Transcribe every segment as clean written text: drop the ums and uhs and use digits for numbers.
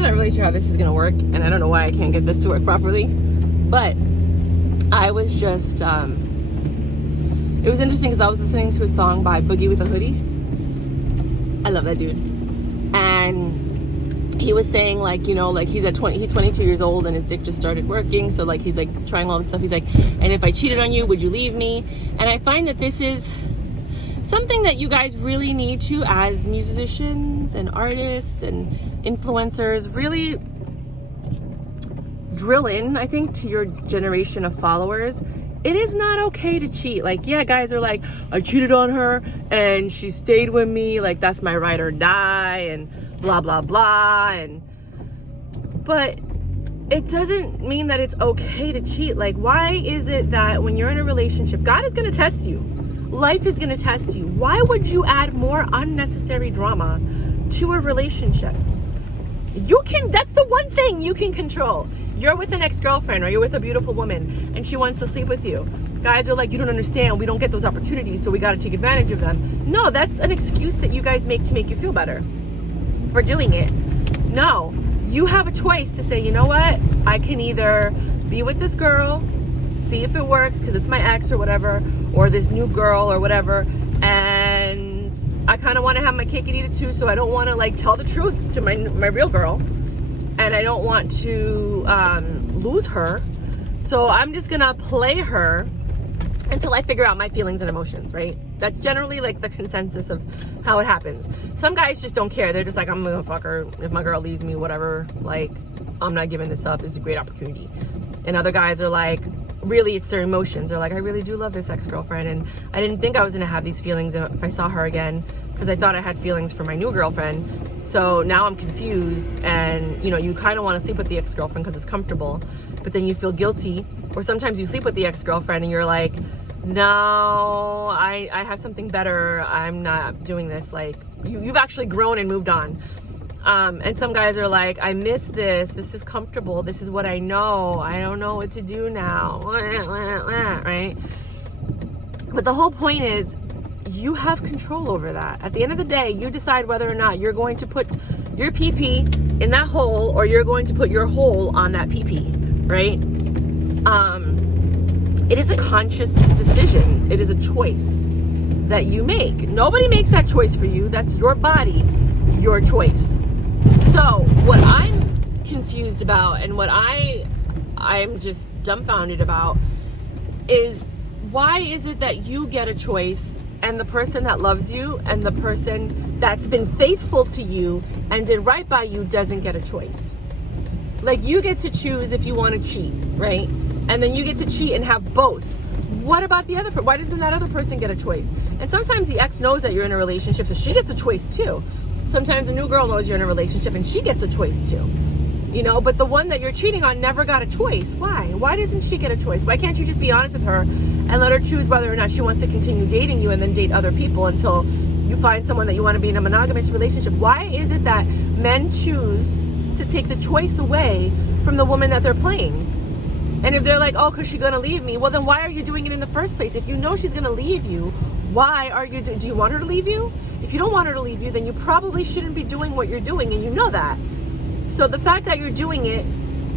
I'm not really sure how this is gonna work, and I don't know why I can't get this to work properly, but I was just, it was interesting because I was listening to a song by Boogie with a Hoodie. I love that dude. And he was saying, like, you know, like he's 22 years old and his dick just started working, so like he's like trying all this stuff. He's like, and if I cheated on you, would you leave me? And I find that this is something that you guys really need to, as musicians and artists and influencers, really drill in, I think, to your generation of followers. It is not okay to cheat. Like, yeah, guys are like, I cheated on her and she stayed with me, like that's my ride or die, and blah blah blah. And but it doesn't mean that it's okay to cheat. Like, why is it that when you're in a relationship, God is going to test you, life is going to test you? Why would you add more unnecessary drama to a relationship? You can, that's the one thing you can control. You're with an ex-girlfriend, or you're with a beautiful woman and she wants to sleep with you. Guys are like, you don't understand, we don't get those opportunities, so we got to take advantage of them. No, that's an excuse that you guys make to make you feel better for doing it. No, you have a choice to say, you know what, I can either be with this girl, see if it works because it's my ex or whatever, or this new girl or whatever, and I kind of want to have my cake and eat it too, so I don't want to like tell the truth to my real girl, and I don't want to lose her, so I'm just gonna play her until I figure out my feelings and emotions, right? That's generally like the consensus of how it happens. Some guys just don't care. They're just like, I'm gonna fuck her if my girl leaves me, whatever, like I'm not giving this up, this is a great opportunity. And other guys are like, really, it's their emotions. They're like, I really do love this ex-girlfriend, and I didn't think I was gonna have these feelings if I saw her again, because I thought I had feelings for my new girlfriend. So now I'm confused, and you know, you kind of want to sleep with the ex-girlfriend because it's comfortable, but then you feel guilty. Or sometimes you sleep with the ex-girlfriend and you're like, no, I have something better, I'm not doing this. Like, you've actually grown and moved on. And some guys are like, I miss this is comfortable, this is what I know, I don't know what to do now, right? But the whole point is, you have control over that. At the end of the day, you decide whether or not you're going to put your pee-pee in that hole, or you're going to put your hole on that pee-pee, right? It is a conscious decision. It is a choice that you make. Nobody makes that choice for you. That's your body, your choice. So what I'm confused about, and what I'm just dumbfounded about, is why is it that you get a choice and the person that loves you and the person that's been faithful to you and did right by you doesn't get a choice? Like, you get to choose if you want to cheat, right? And then you get to cheat and have both. What about the other person? Why doesn't that other person get a choice? And sometimes the ex knows that you're in a relationship, so she gets a choice too. Sometimes a new girl knows you're in a relationship and she gets a choice too. You know, but the one that you're cheating on never got a choice. Why? Why doesn't she get a choice? Why can't you just be honest with her and let her choose whether or not she wants to continue dating you and then date other people until you find someone that you want to be in a monogamous relationship? Why is it that men choose to take the choice away from the woman that they're playing? And if they're like, oh, because she's going to leave me, well, then why are you doing it in the first place? If you know she's going to leave you, why are you, do you want her to leave you? If you don't want her to leave you, then you probably shouldn't be doing what you're doing, and you know that. So the fact that you're doing it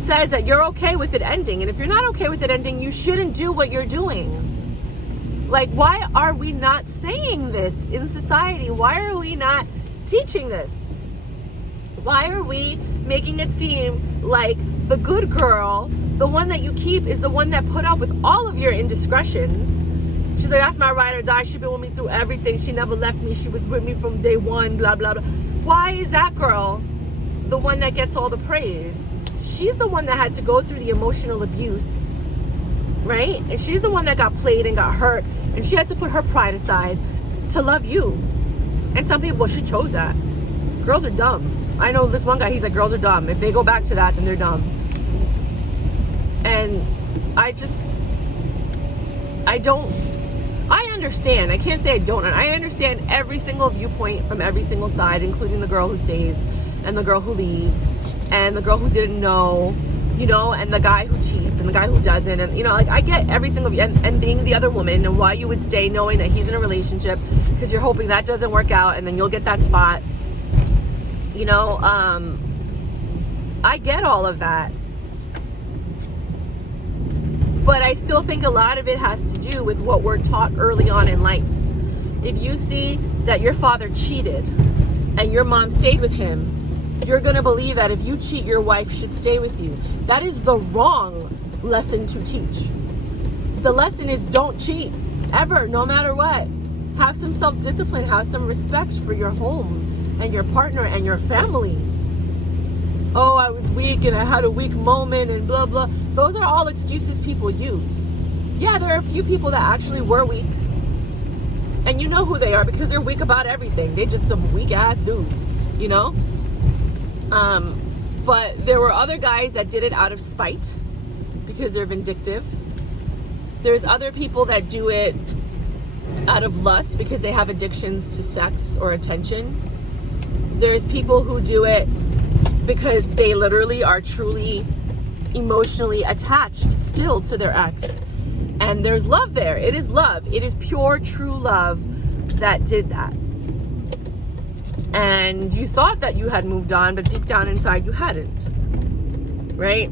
says that you're okay with it ending. And if you're not okay with it ending, you shouldn't do what you're doing. Like, why are we not saying this in society? Why are we not teaching this? Why are we making it seem like the good girl, the one that you keep, is the one that put up with all of your indiscretions? She's like, that's my ride or die. She's been with me through everything. She never left me. She was with me from day one, blah, blah, blah. Why is that girl the one that gets all the praise? She's the one that had to go through the emotional abuse, right? And she's the one that got played and got hurt. And she had to put her pride aside to love you. And some people, well, she chose that. Girls are dumb. I know this one guy, he's like, girls are dumb. If they go back to that, then they're dumb. And I understand. I can't say I don't. I understand every single viewpoint from every single side, including the girl who stays and the girl who leaves and the girl who didn't know, you know, and the guy who cheats and the guy who doesn't. And, you know, like, I get every single, and being the other woman and why you would stay knowing that he's in a relationship because you're hoping that doesn't work out and then you'll get that spot, you know. I get all of that. But I still think a lot of it has to do with what we're taught early on in life. If you see that your father cheated and your mom stayed with him, you're going to believe that if you cheat, your wife should stay with you. That is the wrong lesson to teach. The lesson is don't cheat, ever, no matter what. Have some self-discipline, have some respect for your home and your partner and your family. Oh, I was weak and I had a weak moment and blah, blah. Those are all excuses people use. Yeah, there are a few people that actually were weak. And you know who they are because they're weak about everything. They're just some weak ass dudes, you know? But there were other guys that did it out of spite because they're vindictive. There's other people that do it out of lust because they have addictions to sex or attention. There's people who do it because they literally are truly emotionally attached still to their ex. And there's love there. It is love. It is pure, true love that did that. And you thought that you had moved on, but deep down inside you hadn't. Right?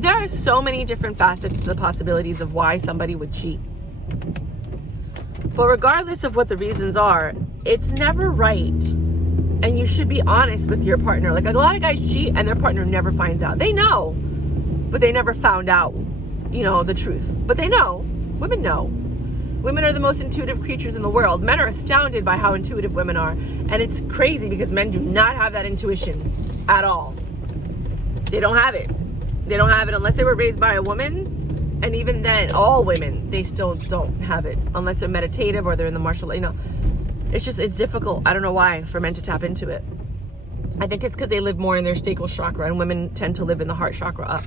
There are so many different facets to the possibilities of why somebody would cheat. But regardless of what the reasons are, it's never right. And you should be honest with your partner. Like a lot of guys cheat and their partner never finds out. They know, but they never found out, you know, the truth. But they know. Women know. Women are the most intuitive creatures in the world. Men are astounded by how intuitive women are. And it's crazy because men do not have that intuition at all. They don't have it. They don't have it unless they were raised by a woman. And even then, all women, they still don't have it unless they're meditative or they're in the martial, you know. It's difficult. I don't know why for men to tap into it. I think it's because they live more in their sacral chakra and women tend to live in the heart chakra up.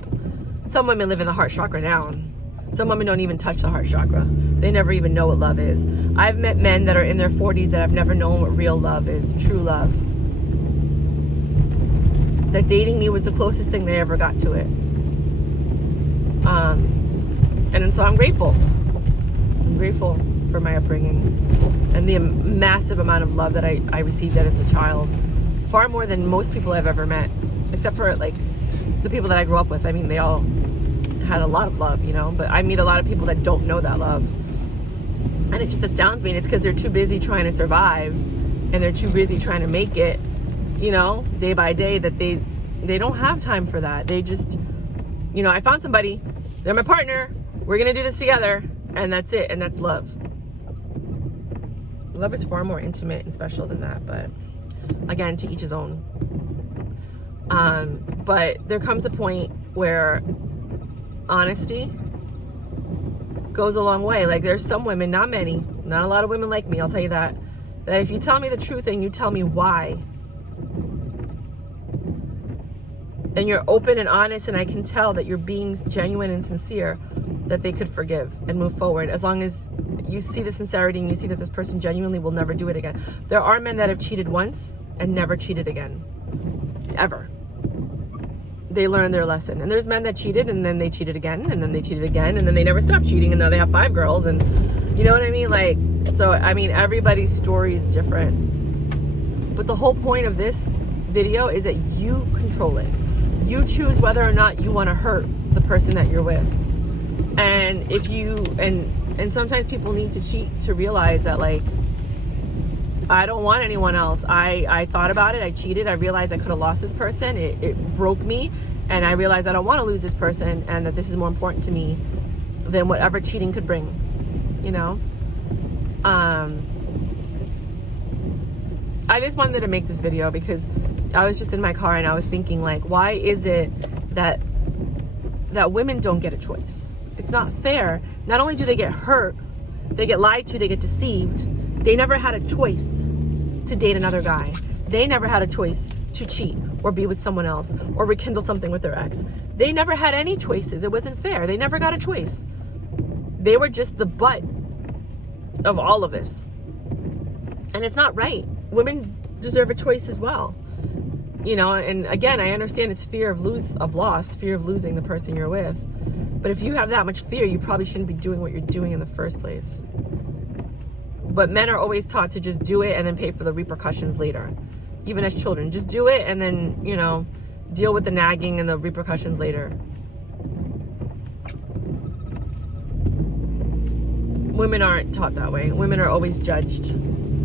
Some women live in the heart chakra down. Some women don't even touch the heart chakra. They never even know what love is. I've met men that are in their 40s that have never known what real love is, true love. That dating me was the closest thing they ever got to it. And so I'm grateful. I'm grateful for my upbringing and the massive amount of love that I received as a child. Far more than most people I've ever met, except for like the people that I grew up with. I mean, they all had a lot of love, you know, but I meet a lot of people that don't know that love. And it just astounds me. And it's because they're too busy trying to survive and they're too busy trying to make it, you know, day by day, that they don't have time for that. They just, you know, I found somebody, they're my partner, we're going to do this together, and that's it. And that's love. Love is far more intimate and special than that, but again, to each his own. But there comes a point where honesty goes a long way. Like there's some women, not many, not a lot of women like me, I'll tell you that if you tell me the truth and you tell me why, and you're open and honest and I can tell that you're being genuine and sincere, that they could forgive and move forward as long as you see the sincerity and you see that this person genuinely will never do it again. There are men that have cheated once and never cheated again, ever. They learned their lesson. And there's men that cheated and then they cheated again and then they cheated again and then they never stopped cheating and now they have 5 girls, and you know what I mean? Like, so I mean, everybody's story is different. But the whole point of this video is that you control it. You choose whether or not you want to hurt the person that you're with. And if you, and sometimes people need to cheat to realize that, like, I don't want anyone else. I thought about it. I cheated. I realized I could have lost this person. It broke me. And I realized I don't want to lose this person and that this is more important to me than whatever cheating could bring, you know? I just wanted to make this video because I was just in my car and I was thinking, like, why is it that women don't get a choice? It's not fair. Not only do they get hurt, they get lied to, they get deceived. They never had a choice to date another guy. They never had a choice to cheat or be with someone else or rekindle something with their ex. They never had any choices. It wasn't fair. They never got a choice. They were just the butt of all of this. And it's not right. Women deserve a choice as well. You know, and again, I understand it's fear of loss, fear of losing the person you're with. But if you have that much fear, you probably shouldn't be doing what you're doing in the first place. But men are always taught to just do it and then pay for the repercussions later. Even as children, just do it and then, you know, deal with the nagging and the repercussions later. Women aren't taught that way. Women are always judged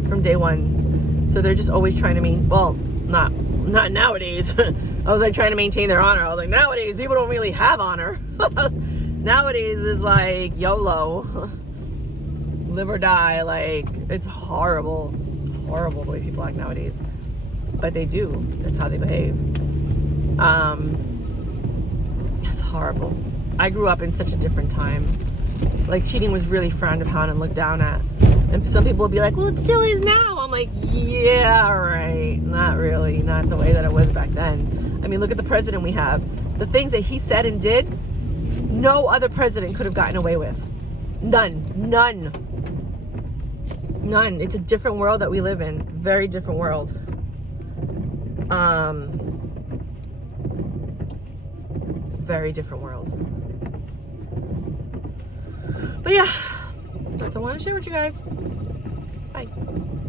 from day one. So they're just always trying to not nowadays. I was like trying to maintain their honor. I was like, nowadays people don't really have honor. Nowadays is like YOLO. Live or die. Like, it's horrible the way people act nowadays, but they do. That's how they behave. It's horrible. I grew up in such a different time. Like, cheating was really frowned upon and looked down at, and some people will be like, well, it still is now. I'm like, yeah, right. Not really. Not the way that it was back then. I mean, look at the president we have. The things that he said and did, no other president could have gotten away with. None. It's a different world that we live in. Very different world. Very different world. But yeah, that's what I want to share with you guys. Bye.